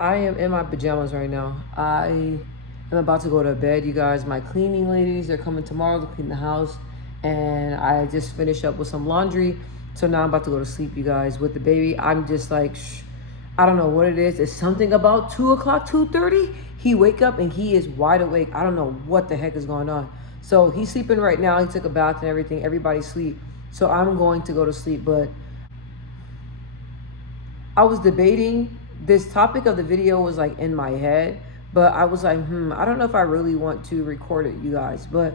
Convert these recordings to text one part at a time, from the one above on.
I am in my pajamas right now. I am about to go to bed, you guys. My cleaning ladies, they're coming tomorrow to clean the house. And I just finished up with some laundry. So now I'm about to go to sleep, you guys. With the baby, I'm just like, I don't know what it is. It's something about 2 o'clock, 2:30. He wake up and he is wide awake. I don't know what the heck is going on. So he's sleeping right now. He took a bath and everything. Everybody's sleep. So I'm going to go to sleep. But I was debating. This topic of the video was like in my head, but I was like, I don't know if I really want to record it, you guys. But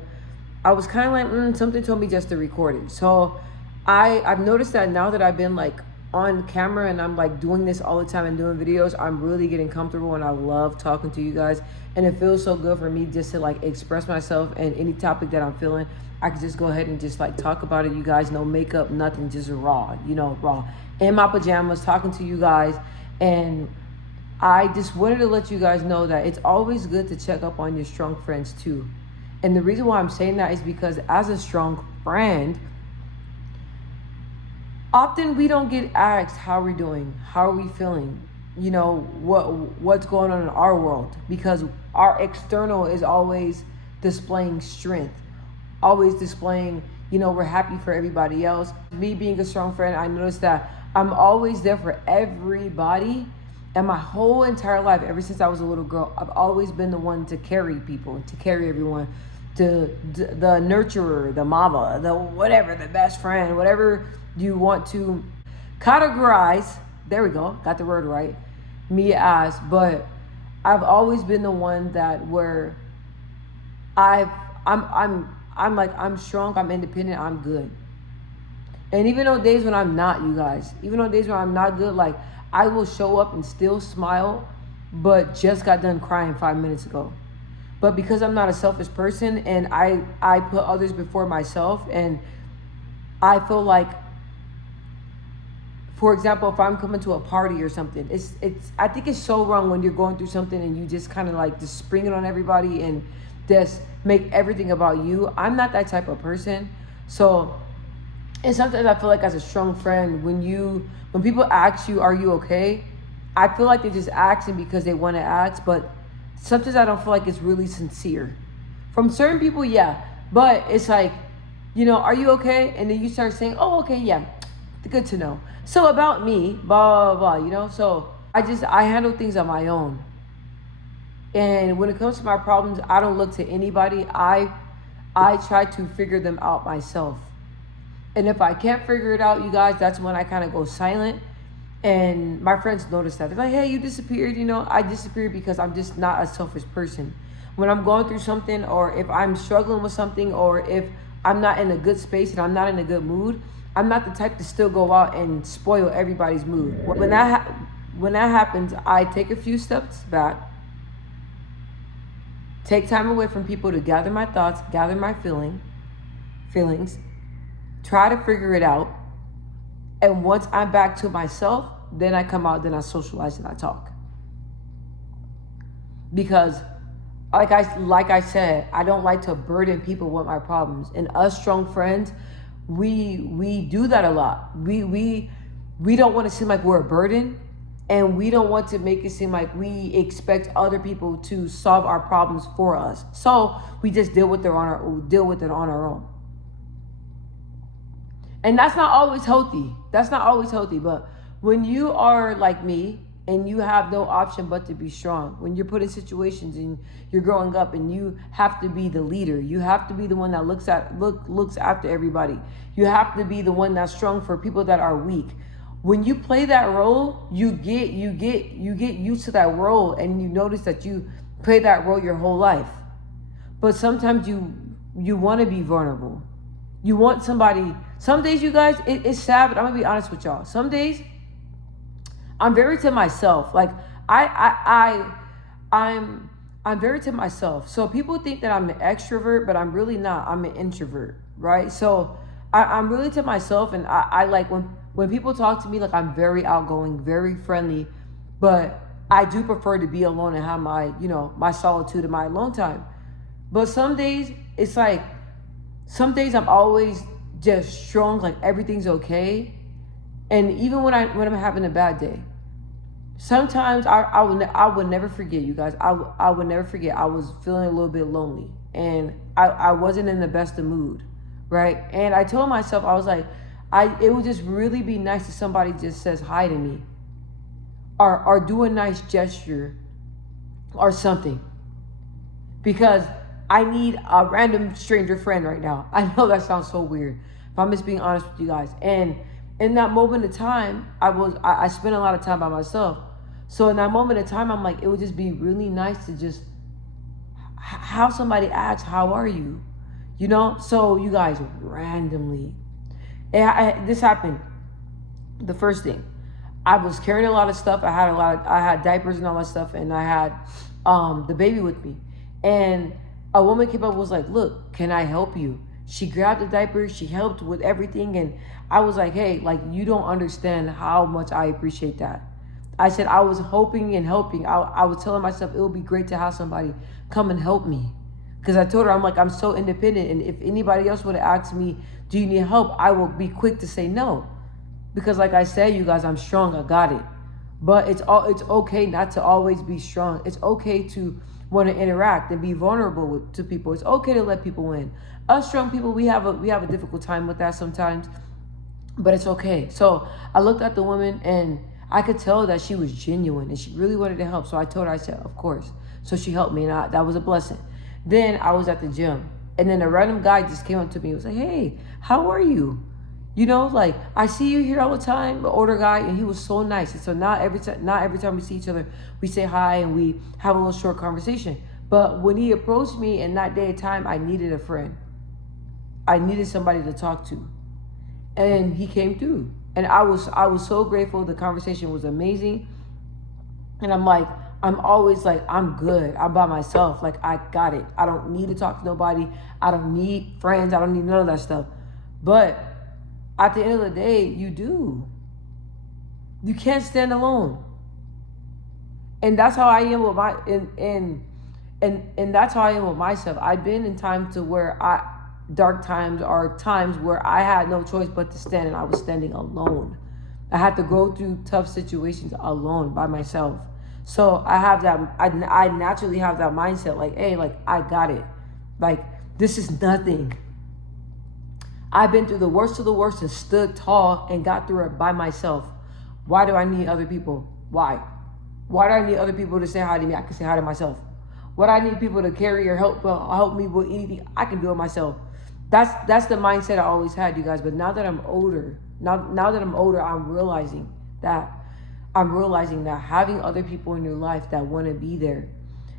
I was kind of like, something told me just to record it. So I've noticed that now that I've been like on camera and I'm like doing this all the time and doing videos, I'm really getting comfortable and I love talking to you guys. And it feels so good for me just to like express myself and any topic that I'm feeling. I can just go ahead and just like talk about it, you guys. No makeup, nothing, just raw, raw. In my pajamas, talking to you guys. And I just wanted to let you guys know that it's always good to check up on your strong friends too. And the reason why I'm saying that is because as a strong friend, often we don't get asked how we're doing, how are we feeling, what's going on in our world, because our external is always displaying strength, always displaying, we're happy for everybody else. Me being a strong friend, I noticed that I'm always there for everybody. And my whole entire life, ever since I was a little girl, I've always been the one to carry people, to carry everyone, to the nurturer, the mama, the whatever, the best friend, whatever you want to categorize. There we go, got the word right. Me as, but I've always been the one that where I'm like, I'm strong, I'm independent, I'm good. And even on days when I'm not, you guys, even on days when I'm not good, like I will show up and still smile, but just got done crying 5 minutes ago. But because I'm not a selfish person and I put others before myself, and I feel like, for example, if I'm coming to a party or something, it's I think it's so wrong when you're going through something and you just kind of like just spring it on everybody and just make everything about you. I'm not that type of person. So, and sometimes I feel like as a strong friend, when people ask you, are you okay? I feel like they're just asking because they want to ask, but sometimes I don't feel like it's really sincere. From certain people, yeah. But it's like, are you okay? And then you start saying, oh, okay, yeah, good to know. So about me, blah, blah, blah, So I handle things on my own. And when it comes to my problems, I don't look to anybody. I try to figure them out myself. And if I can't figure it out, you guys, that's when I kind of go silent. And my friends notice that. They're like, hey, you disappeared. I disappeared because I'm just not a selfish person. When I'm going through something, or if I'm struggling with something, or if I'm not in a good space and I'm not in a good mood, I'm not the type to still go out and spoil everybody's mood. When that happens, I take a few steps back, take time away from people to gather my thoughts, gather my feelings, try to figure it out. And once I'm back to myself, then I come out, then I socialize and I talk. Because like I said, I don't like to burden people with my problems. And us strong friends, we do that a lot. We don't want to seem like we're a burden, and we don't want to make it seem like we expect other people to solve our problems for us. So we just deal with it on our own. And that's not always healthy. But when you are like me and you have no option but to be strong, when you're put in situations and you're growing up and you have to be the leader, you have to be the one that looks after everybody. You have to be the one that's strong for people that are weak. When you play that role, you get used to that role, and you notice that you play that role your whole life. But sometimes you want to be vulnerable. You want somebody. Some days, you guys, it's sad, but I'm gonna be honest with y'all. Some days, I'm very to myself. Like I'm very to myself. So people think that I'm an extrovert, but I'm really not. I'm an introvert, right? So I'm really to myself, and I like when people talk to me, like I'm very outgoing, very friendly, but I do prefer to be alone and have my my solitude and my alone time. But some days it's like. Some days I'm always just strong, like everything's okay. And even when I'm having a bad day, Sometimes I would never forget, you guys. I would never forget. I was feeling a little bit lonely, and I wasn't in the best of mood, right? And I told myself, I was like, it would just really be nice if somebody just says hi to me, or do a nice gesture, or something, because I need a random stranger friend right now. I know that sounds so weird, but I'm just being honest with you guys. And in that moment of time, I spent a lot of time by myself. So in that moment of time, I'm like, it would just be really nice to just have somebody ask, "How are you?" You know. So you guys, randomly, this happened. The first thing, I was carrying a lot of stuff. I had diapers and all that stuff, and I had the baby with me. And a woman came up and was like, "Look, can I help you?" She grabbed the diapers, she helped with everything, and I was like, "Hey, like, you don't understand how much I appreciate that." I said I was hoping and helping. I was telling myself it would be great to have somebody come and help me. Because I told her, I'm like, I'm so independent, and if anybody else would have asked me, "Do you need help?" I will be quick to say no. Because like I said, you guys, I'm strong. I got it. But it's okay not to always be strong. It's okay to want to interact and be vulnerable to people. It's okay to let people in. Us strong people, we have a difficult time with that sometimes, but it's okay. So I looked at the woman, and I could tell that she was genuine and she really wanted to help. So I told her, I said, "Of course." So she helped me, and that was a blessing. Then I was at the gym, and then a random guy just came up to me and was like, "Hey, how are you? You know, like, I see you here all the time." An older guy, and he was so nice. And so not every time we see each other, we say hi and we have a little short conversation. But when he approached me in that day of time, I needed a friend. I needed somebody to talk to, and he came through. And I was so grateful. The conversation was amazing, and I'm always like, I'm good. I'm by myself. Like, I got it. I don't need to talk to nobody. I don't need friends. I don't need none of that stuff. But at the end of the day, you do. You can't stand alone. And that's how I am with my and that's how I am with myself. I've been in times to where dark times are times where I had no choice but to stand, and I was standing alone. I had to go through tough situations alone by myself. So I have that. I naturally have that mindset. Like, hey, like, I got it. Like, this is nothing. I've been through the worst of the worst and stood tall and got through it by myself. Why do I need other people? Why? Why do I need other people to say hi to me? I can say hi to myself. What I need people to carry or help me with anything, I can do it myself. That's the mindset I always had, you guys. But now that I'm older, I'm realizing that having other people in your life that want to be there,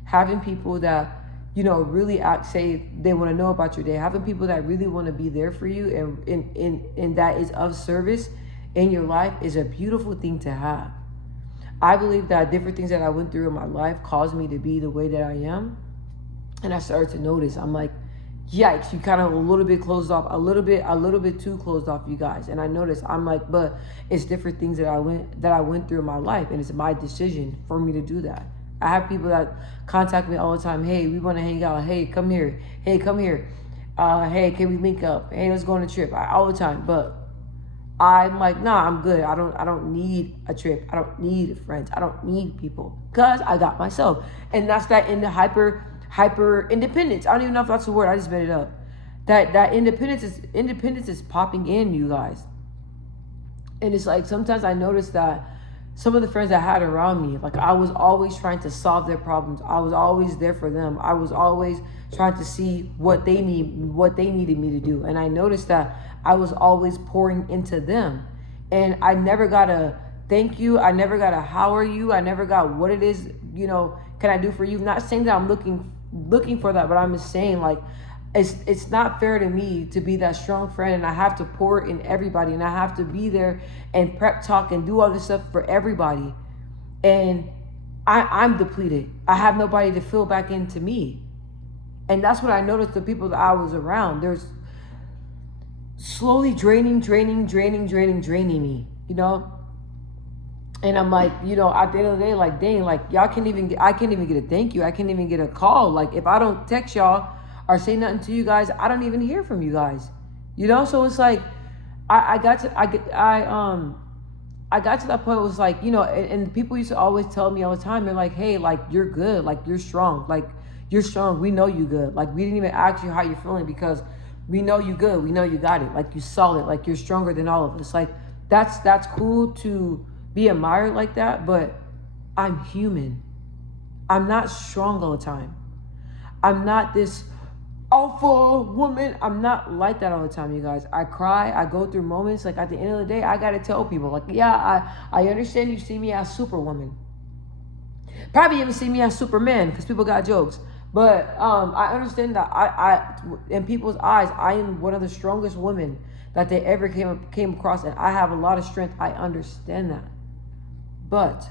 having people that, you know, really say they want to know about your day, having people that really want to be there for you and that is of service in your life is a beautiful thing to have. I believe that different things that I went through in my life caused me to be the way that I am. And I started to notice, I'm like, yikes, you kind of a little bit closed off, a little bit too closed off, you guys. And I noticed, I'm like, but it's different things that I went through in my life, and it's my decision for me to do that. I have people that contact me all the time. Hey, we want to hang out. Hey, come here. Hey, come here. Hey, can we link up? Hey, let's go on a trip. All the time. But I'm like, nah, I'm good. I don't need a trip. I don't need friends. I don't need people, because I got myself. And that's that in the hyper independence. I don't even know if that's the word. I just made it up. That independence is popping in, you guys. And it's like, sometimes I notice that some of the friends I had around me, like, I was always trying to solve their problems. I was always there for them. I was always trying to see what they needed me to do. And I noticed that I was always pouring into them. And I never got a thank you. I never got a how are you. I never got what it is, can I do for you? Not saying that I'm looking for that, but I'm just saying, like, it's not fair to me to be that strong friend, and I have to pour in everybody, and I have to be there and prep talk and do all this stuff for everybody. And I'm depleted. I have nobody to fill back into me. And that's what I noticed, the people that I was around, there's slowly draining me, And I'm like, at the end of the day, like, dang, like, I can't even get a thank you. I can't even get a call. Like, if I don't text y'all or say nothing to you guys, I don't even hear from you guys. So it's like, I got to that point. It was like, and people used to always tell me all the time. They're like, hey, like, you're good. Like, you're strong. Like, you're strong. We know you good. Like, we didn't even ask you how you're feeling because we know you good. We know you got it. Like, you solid. Like, you're stronger than all of us. Like, that's cool to be admired like that. But I'm human. I'm not strong all the time. I'm not this alpha woman. I'm not like that all the time, you guys. I cry. I go through moments. Like, at the end of the day, I got to tell people, like, yeah, I understand you see me as Superwoman. Probably even see me as Superman because people got jokes. But I understand that I in people's eyes, I am one of the strongest women that they ever came across. And I have a lot of strength. I understand that. But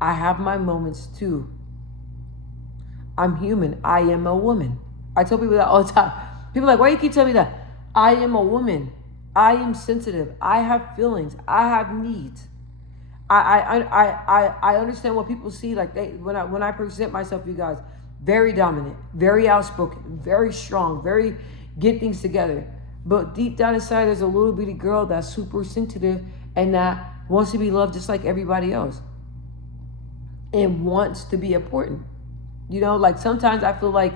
I have my moments too. I'm human. I am a woman. I tell people that all the time. People are like, why do you keep telling me that? I am a woman. I am sensitive. I have feelings. I have needs. I understand what people see. Like when I present myself, you guys, very dominant, very outspoken, very strong, very get things together. But deep down inside, there's a little bitty girl that's super sensitive and that wants to be loved just like everybody else, and wants to be important. Like sometimes I feel like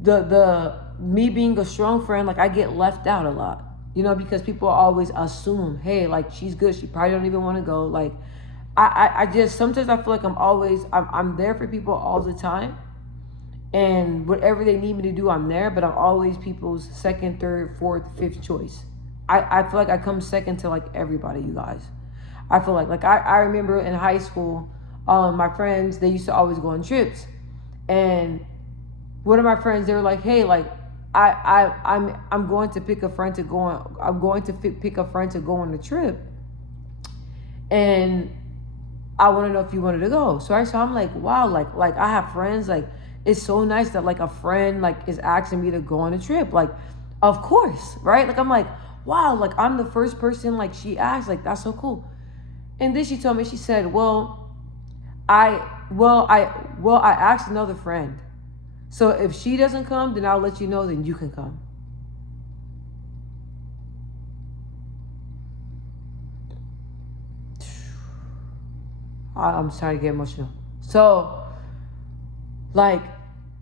the me being a strong friend, like I get left out a lot, because people always assume, hey, like she's good, she probably don't even want to go. Like I just sometimes I feel like I'm there for people all the time, and whatever they need me to do, I'm there, but I'm always people's second, third, fourth, fifth choice. I feel like I come second to like everybody, you guys. I feel like I remember in high school, my friends, they used to always go on trips. And one of my friends, they were like, hey, like I'm going to pick a friend to go on. I'm going to pick a friend to go on the trip, and I want to know if you wanted to go. So I'm like, wow, like I have friends. Like it's so nice that like a friend like is asking me to go on a trip. Like, of course, right? Like I'm like, wow, like I'm the first person like she asked. Like that's so cool. And then she told me, she said, I asked another friend. So if she doesn't come, then I'll let you know, then you can come. I'm starting to get emotional. So, like,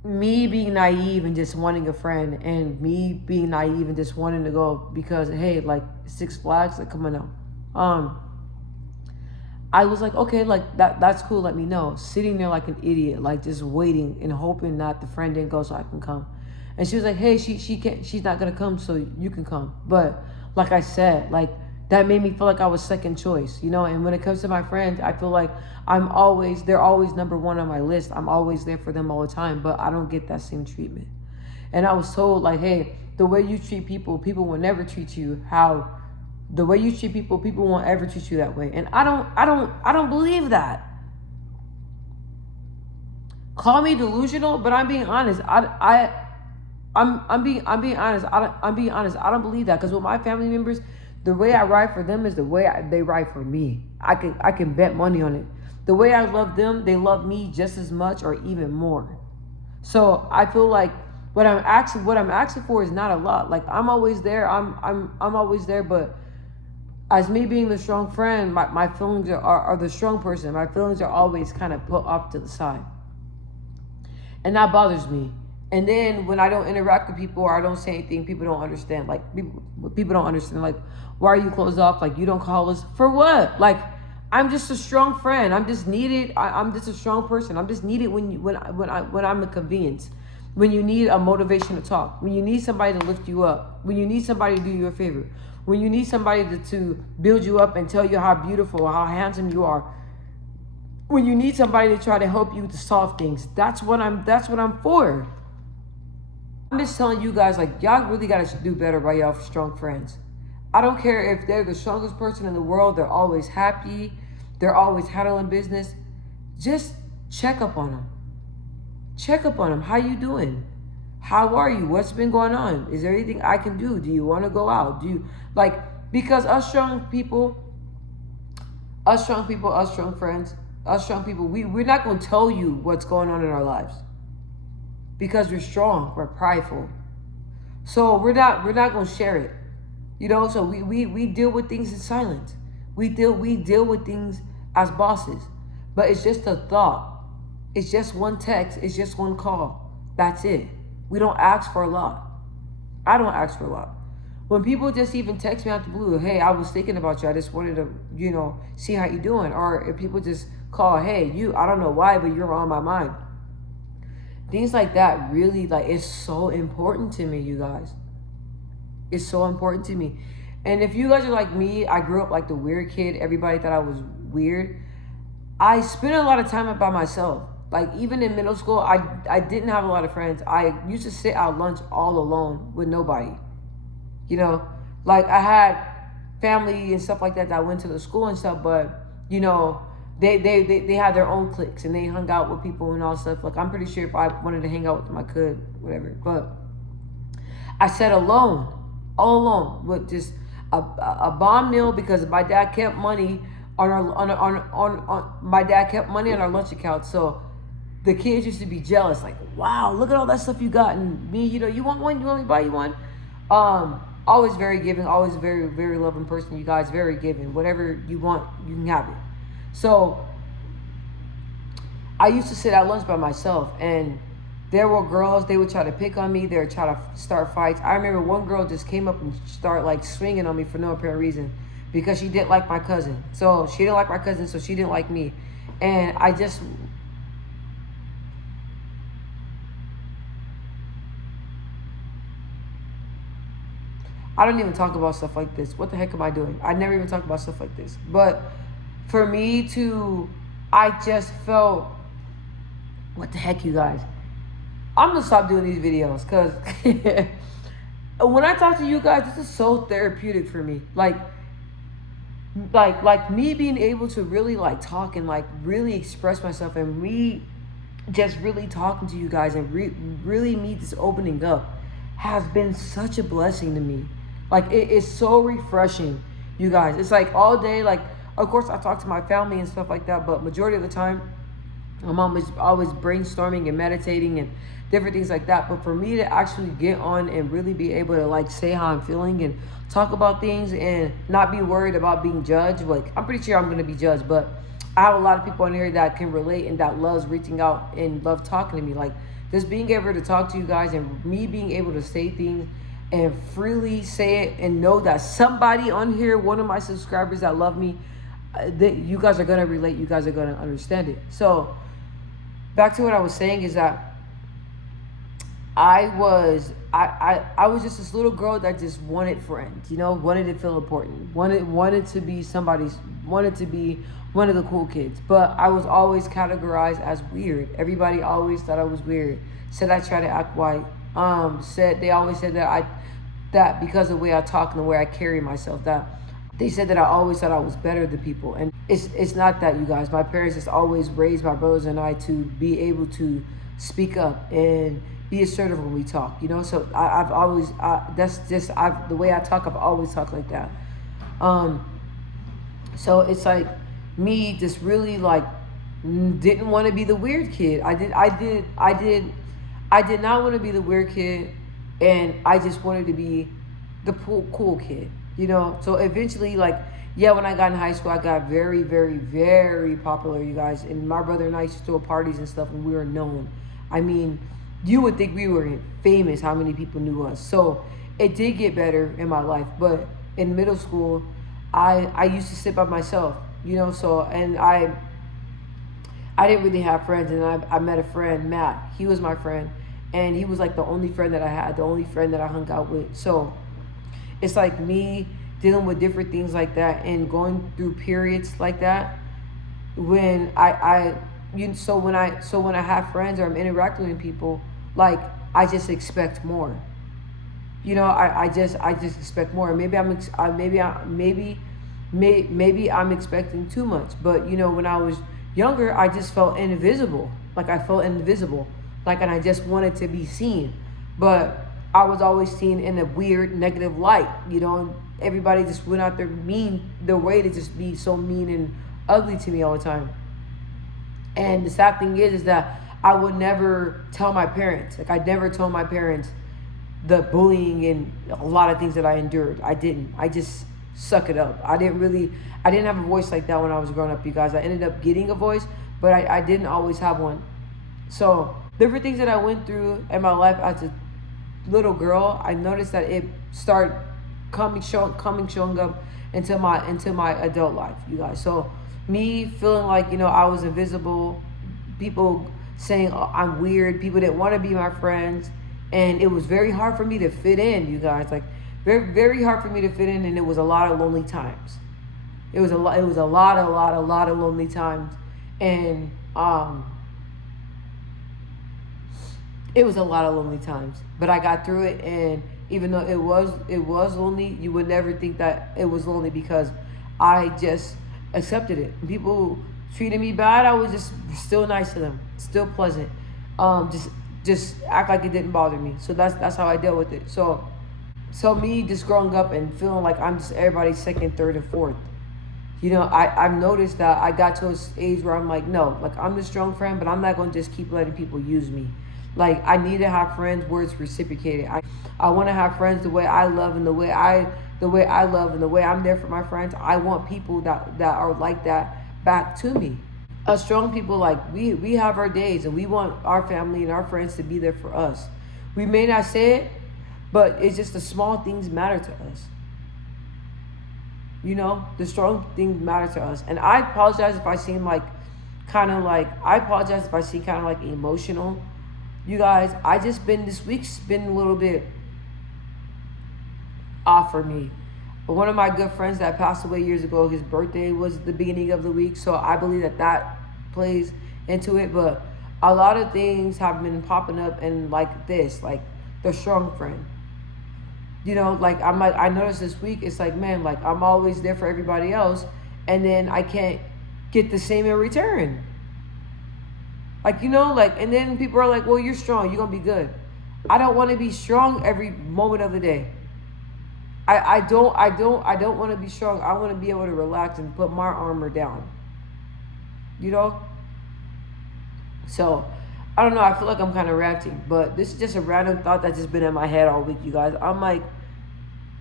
me being naive and just wanting a friend, and me being naive and just wanting to go because, hey, like, Six Flags, like, come on now. I was like, okay, like that's cool. Let me know. Sitting there like an idiot, like just waiting and hoping that the friend didn't go so I can come. And she was like, hey, she can't. She's not gonna come, so you can come. But like I said, like that made me feel like I was second choice, And when it comes to my friends, I feel like they're always number one on my list. I'm always there for them all the time, but I don't get that same treatment. And I was told like, hey, the way you treat people, people will never treat you how. The way you treat people, people won't ever treat you that way. And I don't believe that. Call me delusional, but I'm being honest. I'm being honest. I'm being honest. I don't believe that because with my family members, the way I ride for them is the way they ride for me. I can bet money on it. The way I love them, they love me just as much or even more. So I feel like what I'm asking for is not a lot. Like I'm always there. I'm always there, but as me being the strong friend, my feelings are the strong person. My feelings are always kind of put off to the side. And that bothers me. And then when I don't interact with people or I don't say anything, people don't understand. Like, people don't understand. Like, why are you closed off? Like, you don't call us. For what? Like, I'm just a strong friend. I'm just needed. I'm just a strong person. I'm just needed when I'm a convenience. When you need a motivation to talk. When you need somebody to lift you up. When you need somebody to do you a favor. When you need somebody to build you up and tell you how beautiful or how handsome you are. When you need somebody to try to help you to solve things. That's what I'm for. I'm just telling you guys, like, y'all really got to do better by y'all strong friends. I don't care if they're the strongest person in the world. They're always happy. They're always handling business. Just check up on them. Check up on them. How you doing? How are you? What's been going on? Is there anything I can do? Do you want to go out? Because us strong friends, we're not going to tell you what's going on in our lives. Because we're strong, we're prideful. So we're not going to share it. So we deal with things in silence. We deal with things as bosses, but it's just a thought. It's just one text. It's just one call. That's it. We don't ask for a lot. I don't ask for a lot. When people just even text me out the blue, hey, I was thinking about you. I just wanted to, see how you doing. Or if people just call, hey, I don't know why, but you're on my mind. Things like that really, like, it's so important to me, you guys. It's so important to me. And if you guys are like me, I grew up like the weird kid. Everybody thought I was weird. I spent a lot of time by myself. Like, even in middle school, I didn't have a lot of friends. I used to sit out lunch all alone with nobody. You know, like, I had family and stuff like that went to the school and stuff, but they had their own cliques and they hung out with people and all stuff. Like, I'm pretty sure if I wanted to hang out with them, I could, whatever. But I sat alone, all alone, with just a bomb meal because my dad kept money on our on my dad kept money on our lunch account. So the kids used to be jealous, like, wow, look at all that stuff you got. And me, you want one? You want me to buy you one? Always very giving, always very, very loving person, you guys, very giving. Whatever you want, you can have it. So I used to sit at lunch by myself, and there were girls, they would try to pick on me, they would try to start fights. I remember one girl just came up and started like swinging on me for no apparent reason because she didn't like my cousin. So she didn't like my cousin, so she didn't like me. And I don't even talk about stuff like this. What the heck am I doing? I never even talk about stuff like this. But for me I just felt, what the heck, you guys? I'm gonna stop doing these videos because when I talk to you guys, this is so therapeutic for me. Like me being able to really like talk and like really express myself, and me just really talking to you guys and really me just opening up has been such a blessing to me. Like, it is so refreshing, you guys. It's like all day, like, of course I talk to my family and stuff like that, but majority of the time my mom is always brainstorming and meditating and different things like that. But for me to actually get on and really be able to like say how I'm feeling and talk about things and not be worried about being judged, like, I'm pretty sure I'm going to be judged, but I have a lot of people on here that can relate and that loves reaching out and love talking to me. Like, just being able to talk to you guys and me being able to say things and freely say it and know that somebody on here, one of my subscribers that love me, that you guys are going to relate, you guys are going to understand it. So back to what I was saying is that I was just this little girl that just wanted friends, wanted to feel important, wanted to be wanted to be one of the cool kids. But I was always categorized as weird. Everybody always thought I was weird. Said I try to act white. They always said that because of the way I talk and the way I carry myself, that they said that I always thought I was better than people. And it's not that, you guys. My parents just always raised my brothers and I to be able to speak up and be assertive when we talk, So I've always, the way I talk, I've always talked like that. So it's like me just really like didn't want to be the weird kid. I did not want to be the weird kid, and I just wanted to be the cool kid, So eventually, like, when I got in high school, I got very, very, very popular, you guys. And my brother and I used to throw parties and stuff, and we were known. I mean, you would think we were famous, how many people knew us. So it did get better in my life. But in middle school, I used to sit by myself, So, and I didn't really have friends. And I met a friend, Matt. He was my friend. And he was like the only friend that I had, the only friend that I hung out with. So it's like me dealing with different things like that and going through periods like that when when I have friends or I'm interacting with people, like, I just expect more. I just expect more. Maybe I'm expecting too much. But when I was younger, I just felt invisible. Like, I felt invisible. Like, and I just wanted to be seen. But I was always seen in a weird, negative light, and everybody just went out their way to just be so mean and ugly to me all the time. And the sad thing is that I would never tell my parents. Like, I never told my parents the bullying and a lot of things that I endured. I didn't. I just suck it up. I didn't have a voice like that when I was growing up, you guys. I ended up getting a voice, but I didn't always have one. So different things that I went through in my life as a little girl, I noticed that it started showing up into my adult life, you guys. So me feeling like, I was invisible, people saying, oh, I'm weird, people didn't want to be my friends, and it was very hard for me to fit in, you guys. Like very, very hard for me to fit in, and it was a lot of lonely times. It was a lot of lonely times, and it was a lot of lonely times. But I got through it, and even though it was lonely, you would never think that it was lonely because I just accepted it. People treated me bad, I was just still nice to them, still pleasant. Just act like it didn't bother me. So that's how I dealt with it. So me just growing up and feeling like I'm just everybody's second, third, and fourth. I've noticed that I got to an age where I'm like, no, like I'm the strong friend, but I'm not gonna just keep letting people use me. Like I need to have friends where it's reciprocated. I want to have friends the way I love and the way I love and the way I'm there for my friends. I want people that are like that back to me. Us strong people, like we have our days and we want our family and our friends to be there for us. We may not say it, but it's just the small things matter to us. The strong things matter to us. And I apologize if I seem like emotional. You guys, this week's been a little bit off for me. But one of my good friends that passed away years ago, his birthday was the beginning of the week. So I believe that plays into it. But a lot of things have been popping up and like this, like the strong friend. I noticed this week, it's like, man, like I'm always there for everybody else. And then I can't get the same in return. And then people are like, well, you're strong, you're going to be good. I don't want to be strong every moment of the day. I don't want to be strong. I want to be able to relax and put my armor down. So, I don't know. I feel like I'm kind of ranting, but this is just a random thought that's just been in my head all week, you guys. I'm like,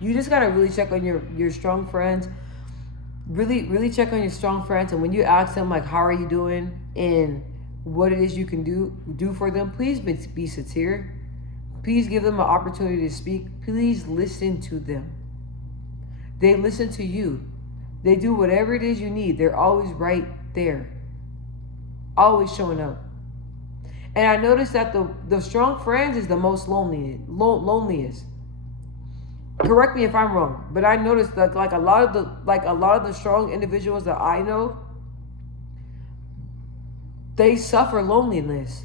you just got to really check on your strong friends. Really, really check on your strong friends. And when you ask them, like, how are you doing and what it is you can do for them, please be sincere. Please give them an opportunity to speak. Please listen to them. They listen to you. They do whatever it is you need. They're always right there. Always showing up. And I noticed that the strong friends is the most loneliest. Correct me if I'm wrong, but I noticed that a lot of the strong individuals that I know, they suffer loneliness.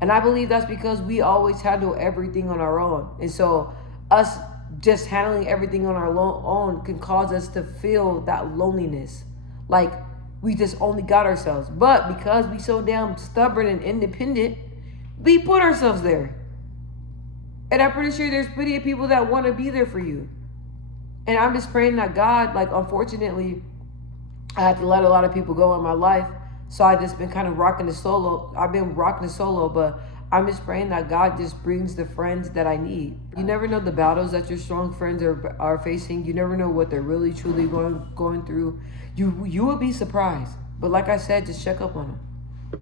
And I believe that's because we always handle everything on our own. And so us just handling everything on our own can cause us to feel that loneliness. Like we just only got ourselves. But because we so damn stubborn and independent, we put ourselves there. And I'm pretty sure there's plenty of people that want to be there for you. And I'm just praying that God, unfortunately, I had to let a lot of people go in my life. So I just been kind of rocking the solo. I've been rocking the solo, but I'm just praying that God just brings the friends that I need. You never know the battles that your strong friends are facing. You never know what they're really, truly going through. You will be surprised. But like I said, just check up on them.